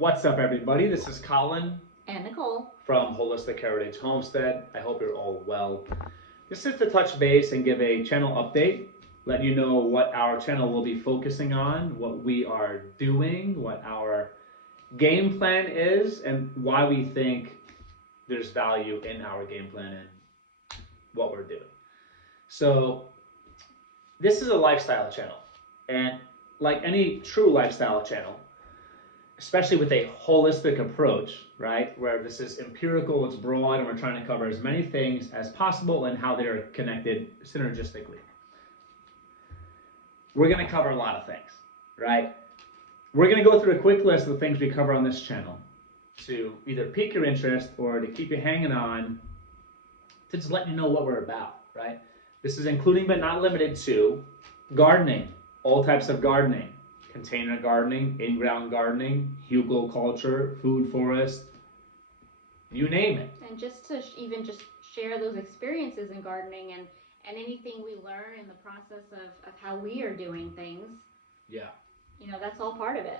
What's up, everybody? This is Colin and Nicole from Holistic Heritage Homestead. I hope you're all well. This is to touch base and give a channel update, let you know what our channel will be focusing on, what we are doing, what our game plan is, and why we think there's value in our game plan and what we're doing. So, this is a lifestyle channel, and like any true lifestyle channel, especially with a holistic approach, right? Where this is empirical, it's broad, and we're trying to cover as many things as possible and how they're connected synergistically. We're going to cover a lot of things, right? We're going to go through a quick list of the things we cover on this channel to either pique your interest or to keep you hanging on, to just let you know what we're about, right? This is including but not limited to gardening, all types of gardening, container gardening, in-ground gardening, hugelculture, food forest, you name it. And just to even just share those experiences in gardening and anything we learn in the process of how we are doing things. Yeah. That's all part of it.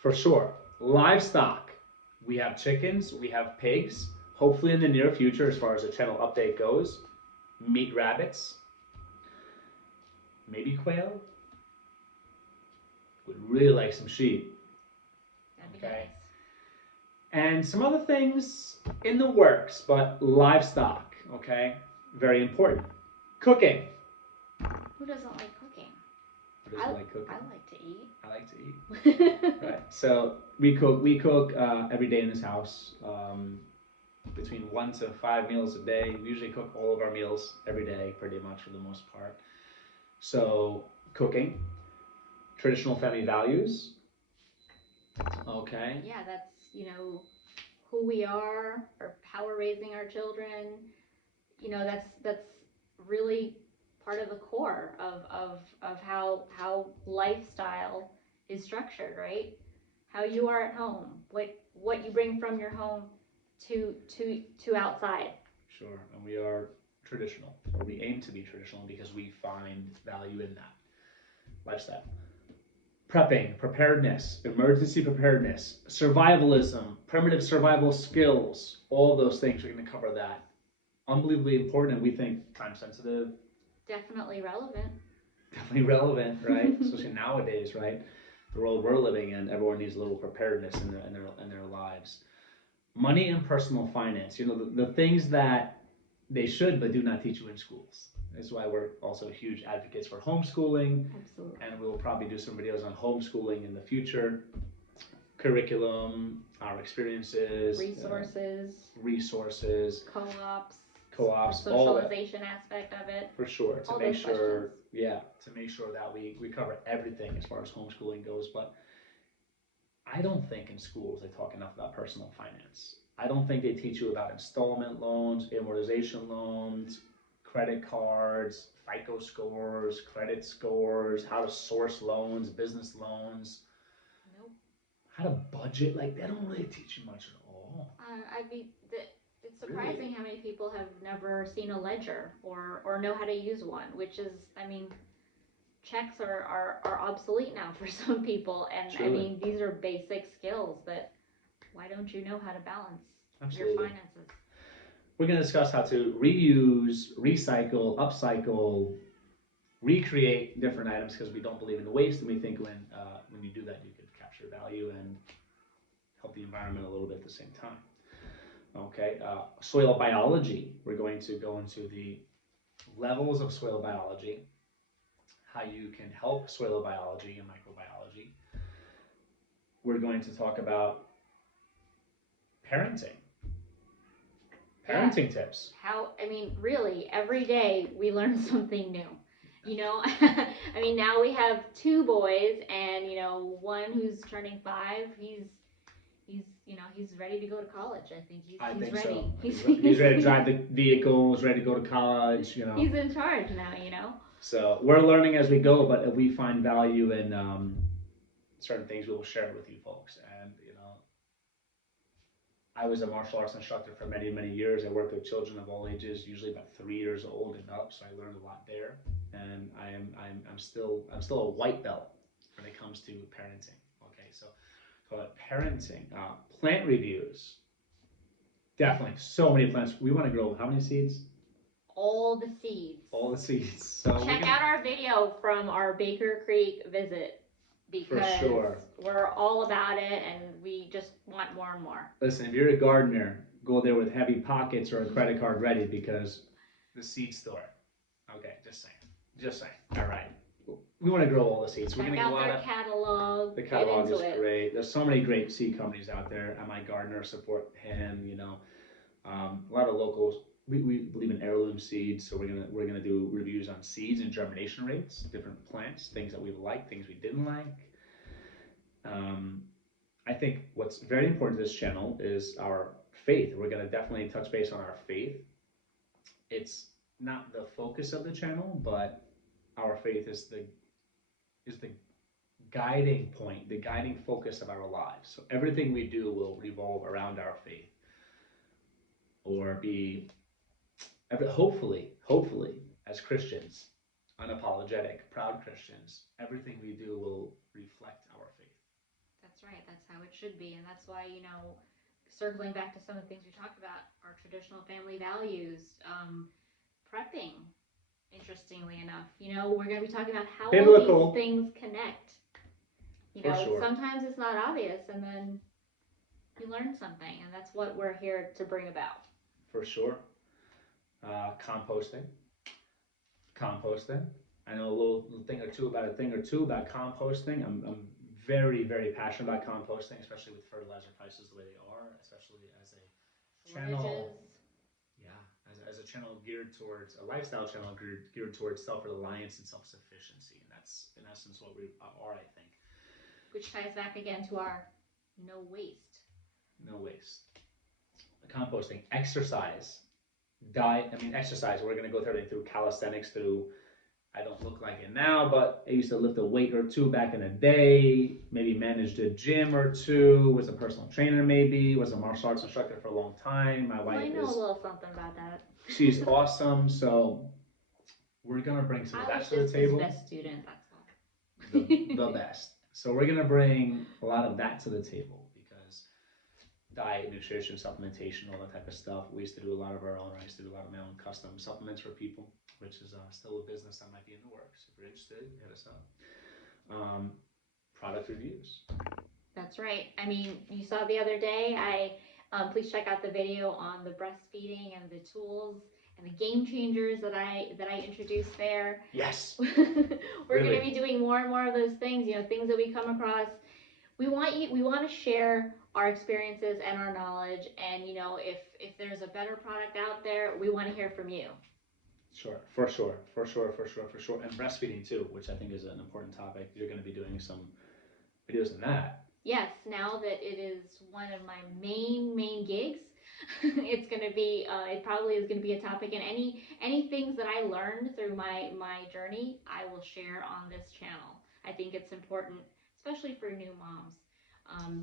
For sure. Livestock. We have chickens, we have pigs, hopefully in the near future as far as the channel update goes. Meat rabbits. Maybe quail. Would really like some sheep. That'd be nice. And some other things in the works, but livestock, okay? Very important. Cooking. Who doesn't like cooking? Who doesn't like cooking? I like to eat. I like to eat. Right. So we cook every day in this house. Between 1 to 5 meals a day. We usually cook all of our meals every day, pretty much for the most part. So cooking, traditional family values. Okay. Yeah, that's who we are or how we're raising our children. That's really part of the core of how lifestyle is structured, right? How you are at home, what you bring from your home to outside. Sure, and we are traditional, or we aim to be traditional because we find value in that lifestyle. Prepping, preparedness, emergency preparedness, survivalism, primitive survival skills, all those things, we're going to cover that. Unbelievably important, and we think time sensitive. Definitely relevant. Definitely relevant, right? Especially nowadays, right? The world we're living in, everyone needs a little preparedness in their lives. Money and personal finance, the things that they should but do not teach you in schools. That's why we're also huge advocates for homeschooling. Absolutely. And we will probably do some videos on homeschooling in the future. Curriculum, our experiences, resources, co-ops, the socialization aspect of it. For sure, to make sure that we cover everything as far as homeschooling goes. But I don't think in schools they talk enough about personal finance. I don't think they teach you about installment loans, amortization loans, credit cards, FICO scores, credit scores, how to source loans, business loans. Nope. How to budget. Like, they don't really teach you much at all. It's surprising how many people have never seen a ledger or know how to use one, which is, checks are obsolete now for some people. And Truly. These are basic skills that why don't you know how to balance Absolutely. your finances? We're going to discuss how to reuse, recycle, upcycle, recreate different items because we don't believe in the waste, and we think when you do that, you could capture value and help the environment a little bit at the same time. Okay, soil biology. We're going to go into the levels of soil biology, how you can help soil biology and microbiology. We're going to talk about parenting tips. Really, every day we learn something new. Now we have 2 boys, and one who's turning 5. He's ready to go to college. I think he's ready. So. He's ready to drive the vehicles, ready to go to college. He's in charge now. So we're learning as we go, but if we find value in certain things, we will share it with you folks. And I was a martial arts instructor for many, many years. I worked with children of all ages, usually about 3 years old and up. So I learned a lot there, and I'm still a white belt when it comes to parenting. Okay, so But parenting, plant reviews. Definitely, so many plants. We want to grow how many seeds? All the seeds. All the seeds. So check out our video from our Baker Creek visit because for sure. we're all about it and we just want more and more. Listen, if you're a gardener, go there with heavy pockets or a credit card ready because the seed store. Okay, just saying. Just saying. All right. We want to grow all the seeds. Check out their catalog. The catalog is it. great. There's so many great seed companies out there. My gardener support him. A lot of locals. We believe in heirloom seeds, so we're gonna do reviews on seeds and germination rates, different plants, things that we liked, things we didn't like. I think what's very important to this channel is our faith. We're gonna definitely touch base on our faith. It's not the focus of the channel, but our faith is the guiding point, the guiding focus of our lives. So everything we do will revolve around our faith, or be, hopefully, as Christians, unapologetic, proud Christians, everything we do will reflect our faith. That's right. That's how it should be, and that's why circling back to some of the things we talked about, our traditional family values, prepping. Interestingly enough, we're going to be talking about how all these things connect. Sure. Sometimes it's not obvious, and then you learn something, and that's what we're here to bring about. For sure. Composting. I know a little thing or two about composting. I'm very, very passionate about composting, especially with fertilizer prices the way they are, especially as a channel. As a channel geared towards a lifestyle channel geared towards self-reliance and self-sufficiency, and that's in essence what we are, I think. Which ties back again to our no waste. No waste. Composting, exercise, diet. Exercise. We're going to go through calisthenics. I don't look like it now, but I used to lift a weight or two back in the day. Maybe managed a gym or two. Was a personal trainer. Maybe was a martial arts instructor for a long time. My wife I know a little something about that. She's awesome. So we're gonna bring some of that to the table. I was just his best student. That's all. The best. So we're gonna bring a lot of that to the table because diet, nutrition, supplementation, all that type of stuff. We used to do a lot of our own. I used to do a lot of my own custom supplements for people, which is still a business that might be in the works. If you're interested, hit us up. Product reviews. That's right. You saw the other day, please check out the video on the breastfeeding and the tools and the game changers that I introduced there. Yes. We're going to be doing more and more of those things, things that we come across. We want to share our experiences and our knowledge, and if there's a better product out there, we want to hear from you. Sure, for sure. And breastfeeding too, which I think is an important topic. You're going to be doing some videos on that. Yes, now that it is one of my main gigs, it's going to be, it probably is going to be a topic, and any things that I learned through my journey, I will share on this channel. I think it's important, especially for new moms,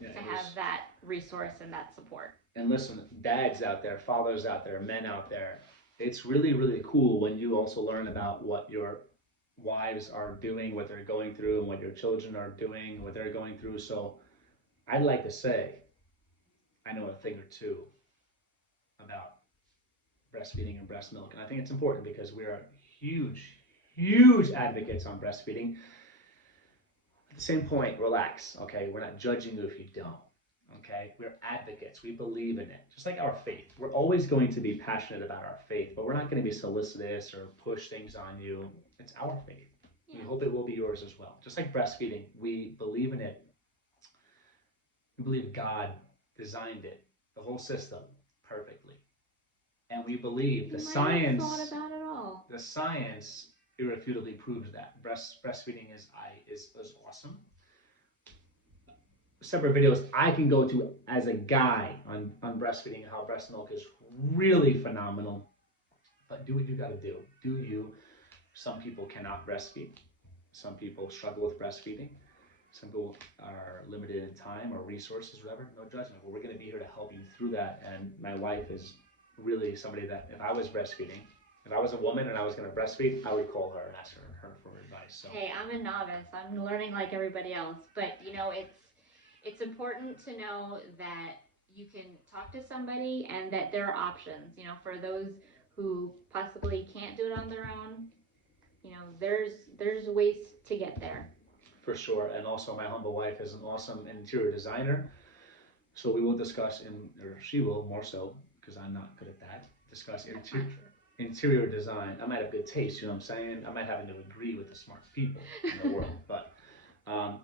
to have that resource and that support. And listen, dads out there, fathers out there, men out there, it's really, really cool when you also learn about what your wives are doing, what they're going through, and what your children are doing, what they're going through. So I'd like to say I know a thing or two about breastfeeding and breast milk. And I think it's important because we are huge advocates on breastfeeding. At the same point, relax, okay? We're not judging you if you don't, okay? We're advocates. We believe in it. Just like our faith. We're always going to be passionate about our faith, but we're not going to be solicitous or push things on you. It's our faith. Yeah. We hope it will be yours as well. Just like breastfeeding, we believe in it. We believe God designed it, the whole system, perfectly. And we believe the science. Thought about it all. The science irrefutably proves that breastfeeding is awesome. Separate videos I can go to as a guy on breastfeeding and how breast milk is really phenomenal. But do what you got to do. Do you? Some people cannot breastfeed. Some people struggle with breastfeeding. Some people are limited in time or resources, whatever. No judgment. But we're going to be here to help you through that. And my wife is really somebody that if I was breastfeeding, if I was a woman and I was going to breastfeed, I would call her and ask her for advice. So. Hey, I'm a novice. I'm learning like everybody else. But it's important to know that you can talk to somebody and that there are options, you know, for those who possibly can't do it on their own. You know, there's ways to get there. For sure. And also, my humble wife is an awesome interior designer. So we will discuss, or she will more so, because I'm not good at that, discuss interior design. I might have good taste, you know what I'm saying? I might happen to agree with the smart people in the world, but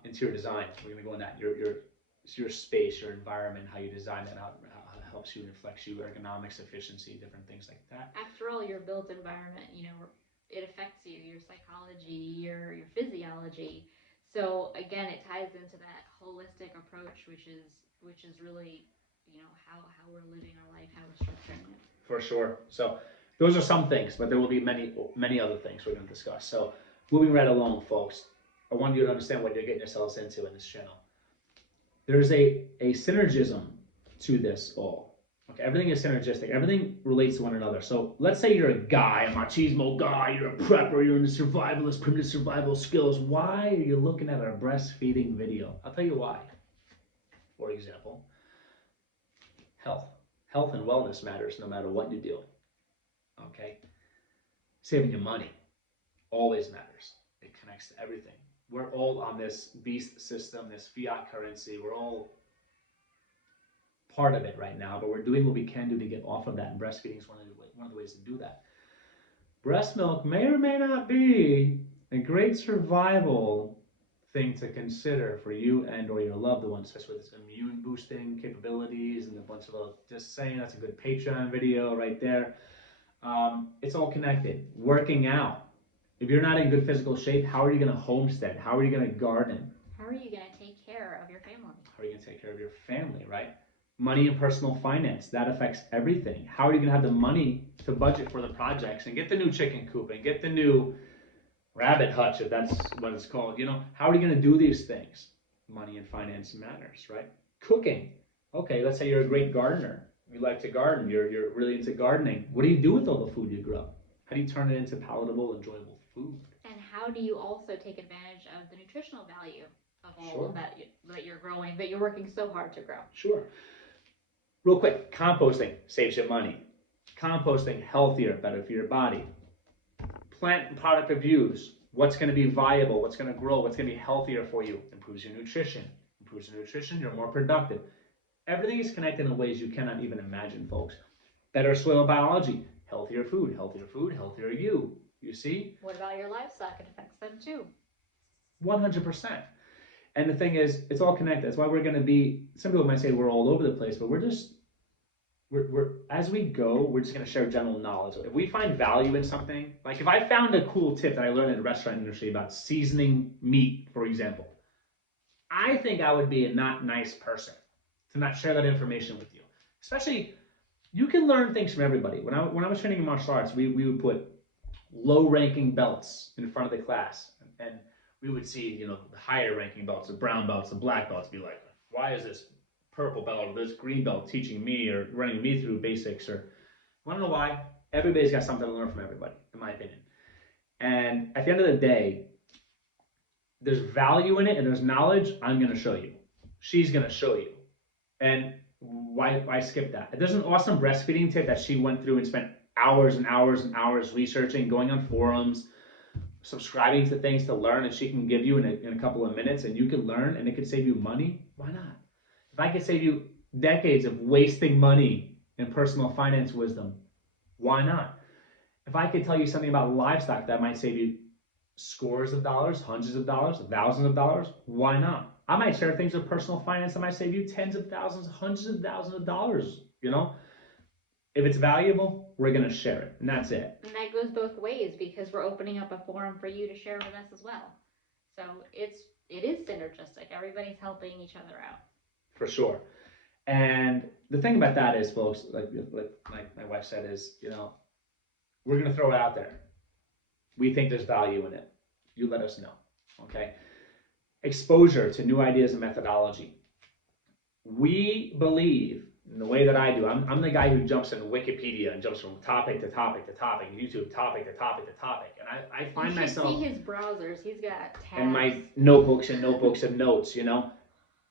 interior design, we're going to go on that. Your space, your environment, how you design it, how it helps you, reflects you, ergonomics, efficiency, different things like that. After all, your built environment, you know, it affects you, your psychology, your physiology. So again, it ties into that holistic approach, which is really, you know, how we're living our life, how we're structuring it. For sure. So those are some things, but there will be many other things we're going to discuss. So moving right along, folks, I want you to understand what you're getting yourselves into in this channel. There's a synergism to this all. Okay, everything is synergistic. Everything relates to one another. So let's say you're a guy, a machismo guy, you're a prepper, you're in the survivalist, primitive survival skills. Why are you looking at our breastfeeding video? I'll tell you why. For example, health. Health and wellness matters no matter what you do. Okay? Saving your money always matters. It connects to everything. We're all on this beast system, this fiat currency. We're all part of it right now, but we're doing what we can do to get off of that, and breastfeeding is one of the ways to do that. Breast milk may or may not be a great survival thing to consider for you and or your loved ones, especially with its immune boosting capabilities and a bunch of little, just saying, that's a good Patreon video right there. It's all connected. Working out. If you're not in good physical shape, how are you going to homestead? How are you going to garden? How are you going to take care of your family? How are you going to take care of your family, right? Money and personal finance, that affects everything. How are you going to have the money to budget for the projects and get the new chicken coop and get the new rabbit hutch, if that's what it's called? You know, how are you going to do these things? Money and finance matters, right? Cooking. Okay, let's say you're a great gardener. You like to garden. You're really into gardening. What do you do with all the food you grow? How do you turn it into palatable, enjoyable food? And how do you also take advantage of the nutritional value of all of that you're growing, that you're working so hard to grow? Sure. Real quick, composting saves you money. Composting, healthier, better for your body. Plant and product reviews. What's going to be viable? What's going to grow? What's going to be healthier for you? Improves your nutrition. Improves your nutrition, you're more productive. Everything is connected in ways you cannot even imagine, folks. Better soil biology. Healthier food, healthier you. You see? What about your livestock? It affects them too. 100%. And the thing is, it's all connected. That's why we're going to be, some people might say we're all over the place, but we're as we go, we're just going to share general knowledge. If we find value in something, like if I found a cool tip that I learned in the restaurant industry about seasoning meat, for example, I think I would be a not nice person to not share that information with you. Especially, you can learn things from everybody. When I was training in martial arts, we would put low-ranking belts in front of the class, and we would see, you know, the higher-ranking belts, the brown belts, the black belts, be like, why is this purple belt or this green belt teaching me or running me through basics? Or, want to know why? Everybody's got something to learn from everybody, in my opinion. And at the end of the day, there's value in it and there's knowledge. I'm going to show you. She's going to show you. And why skip that? There's an awesome breastfeeding tip that she went through and spent hours and hours and hours researching, going on forums, subscribing to things to learn, and she can give you in a couple of minutes, and you can learn, and it could save you money. Why not? If I could save you decades of wasting money in personal finance wisdom, why not? If I could tell you something about livestock that might save you scores of dollars, hundreds of dollars, thousands of dollars, why not? I might share things with personal finance that might save you tens of thousands, hundreds of thousands of dollars, you know? If it's valuable, we're going to share it, and that's it. And that goes both ways, because we're opening up a forum for you to share with us as well. So it is synergistic. Everybody's helping each other out. For sure. And the thing about that is, folks, like my wife said, is, you know, we're going to throw it out there. We think there's value in it. You let us know, okay? Exposure to new ideas and methodology. We believe, in the way that I do, I'm the guy who jumps in Wikipedia and jumps from topic to topic to topic, YouTube topic to topic to topic. And I find you should myself... see his browsers. He's got tabs. And my notebooks and notebooks of notes, you know?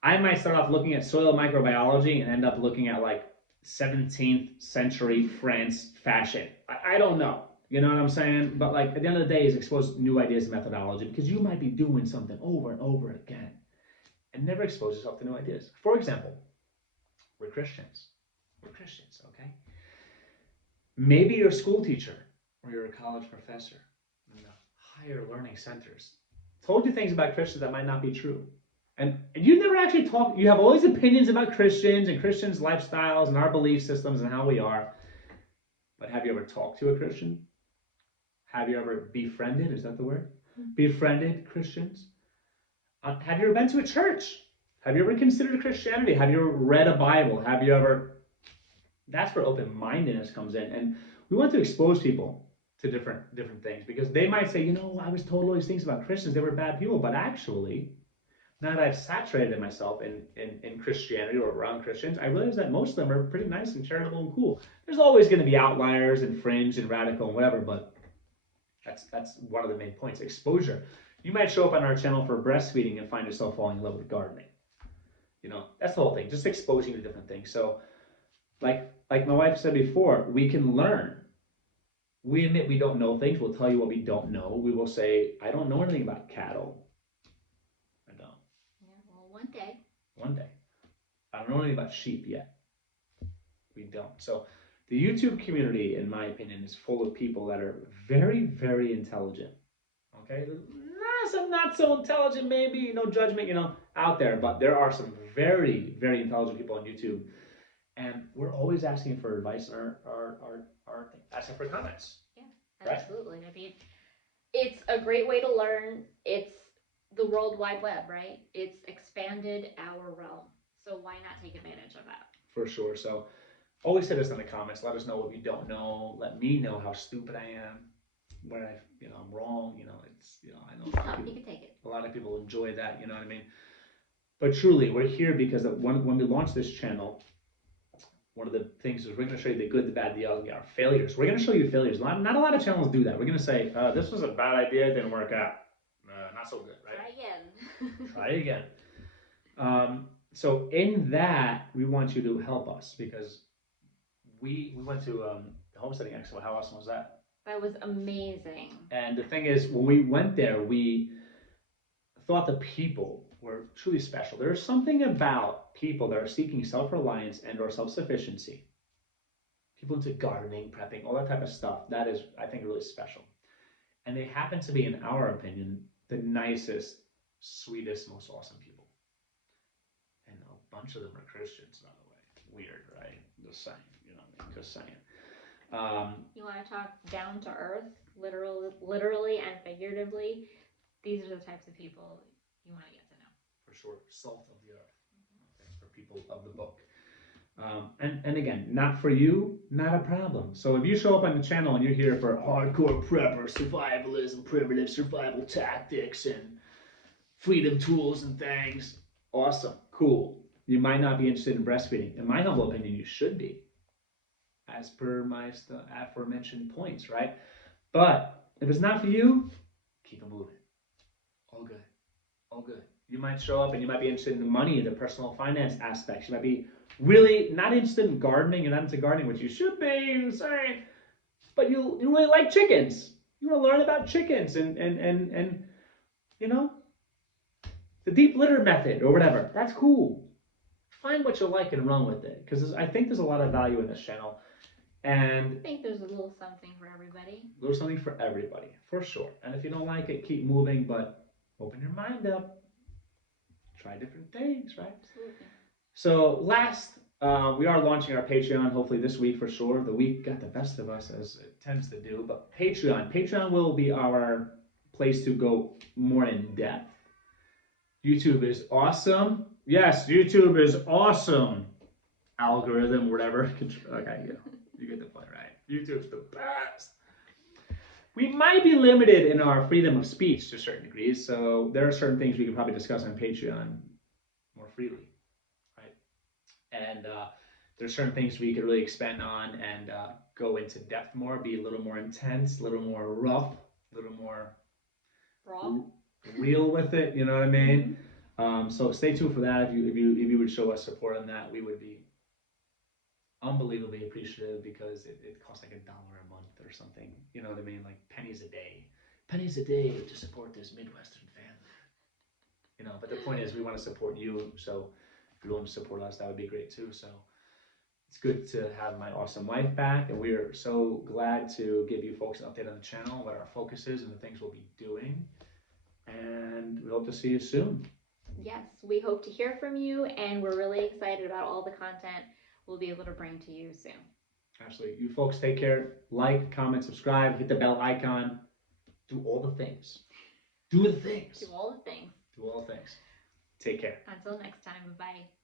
I might start off looking at soil microbiology and end up looking at like 17th century France fashion. I don't know. You know what I'm saying? But like at the end of the day, is expose new ideas and methodology because you might be doing something over and over again and never expose yourself to new ideas. For example, we're Christians. We're Christians, okay? Maybe you're a school teacher or you're a college professor in the higher learning centers. Told you things about Christians that might not be true. And you never actually talk, you have all these opinions about Christians and Christians' lifestyles and our belief systems and how we are. But have you ever talked to a Christian? Have you ever befriended? Is that the word? Befriended Christians? Have you ever been to a church? Have you ever considered Christianity? Have you ever read a Bible? Have you ever? That's where open-mindedness comes in, and we want to expose people to different things because they might say, you know, I was told all these things about Christians; they were bad people. But actually, now that I've saturated myself in Christianity or around Christians, I realize that most of them are pretty nice and charitable and cool. There's always going to be outliers and fringe and radical and whatever, but that's one of the main points. Exposure. You might show up on our channel for breastfeeding and find yourself falling in love with gardening. You know, that's the whole thing. Just exposing to different things. So, like my wife said before, we can learn. We admit we don't know things. We'll tell you what we don't know. We will say, I don't know anything about cattle. I don't. Yeah, well, one day. One day. I don't know anything about sheep yet. We don't. So the YouTube community, in my opinion, is full of people that are very, very intelligent. Okay? Some not so intelligent, maybe, no judgment, out there, but there are some very, very intelligent people on YouTube. And we're always asking for advice and our asking for comments. Yeah, absolutely. Right? I mean, it's a great way to learn. It's the World Wide Web, right? It's expanded our realm. So why not take advantage of that? For sure. So always hit us in the comments. Let us know what you don't know. Let me know how stupid I am, where I'm wrong. I know you can take it. A lot of people enjoy that. You know what I mean? But truly, we're here because when we launched this channel, one of the things is we're going to show you the good, the bad, the ugly, our failures. We're going to show you failures. Not a lot of channels do that. We're going to say, this was a bad idea, it didn't work out. Not so good, right? Try again. Try again. So in that, we want you to help us because we went to the Homesteading Expo. How awesome was that? That was amazing. And the thing is, when we went there, we thought the people were truly special. There's something about people that are seeking self-reliance and or self-sufficiency. People into gardening, prepping, all that type of stuff. That is, I think, really special. And they happen to be, in our opinion, the nicest, sweetest, most awesome people. And a bunch of them are Christians, by the way. Weird, right? Just saying, just saying. You want to talk down to earth, literally and figuratively? These are the types of people you want to get to know. For sure, salt of the earth. Okay, for people of the book. And again, not for you, not a problem. So if you show up on the channel and you're here for hardcore prepper, survivalism, primitive survival tactics, and freedom tools and things, awesome, cool. You might not be interested in breastfeeding. In my humble opinion, you should be, as per my aforementioned points, right? But if it's not for you, keep it moving. All good. All good. You might show up and you might be interested in the money, the personal finance aspects. You might be really not interested in gardening. You're not into gardening, which you should be, sorry. But you really like chickens. You want to learn about chickens and the deep litter method or whatever. That's cool. Find what you like and run with it. Because I think there's a lot of value in this channel. And I think there's a little something for everybody. A little something for everybody, for sure. And if you don't like it, keep moving, but open your mind up. Try different things, right? Absolutely. So last, we are launching our Patreon, hopefully this week for sure. The week got the best of us, as it tends to do. But Patreon will be our place to go more in depth. YouTube is awesome. Yes, YouTube is awesome. Algorithm, whatever. Okay, you get the point, right? YouTube's the best. We might be limited in our freedom of speech to certain degrees, so there are certain things we can probably discuss on Patreon more freely, right? And there's certain things we could really expand on and go into depth more, be a little more intense, a little more rough, a little more raw, real with it, you know what I mean? So stay tuned for that. If you would show us support on that, we would be unbelievably appreciative because it costs like $1 a month or something. You know what I mean? Like pennies a day to support this Midwestern family. You know, but the point is we want to support you. So if you're willing to support us, that would be great too. So it's good to have my awesome wife back, and we are so glad to give you folks an update on the channel, what our focus is, and the things we'll be doing. And we hope to see you soon. Yes, we hope to hear from you, and we're really excited about all the content we'll be able to bring to you soon. Absolutely. You folks take care. Like, comment, subscribe, hit the bell icon. Do all the things. Do the things. Do all the things. Do all the things. Take care. Until next time, bye-bye.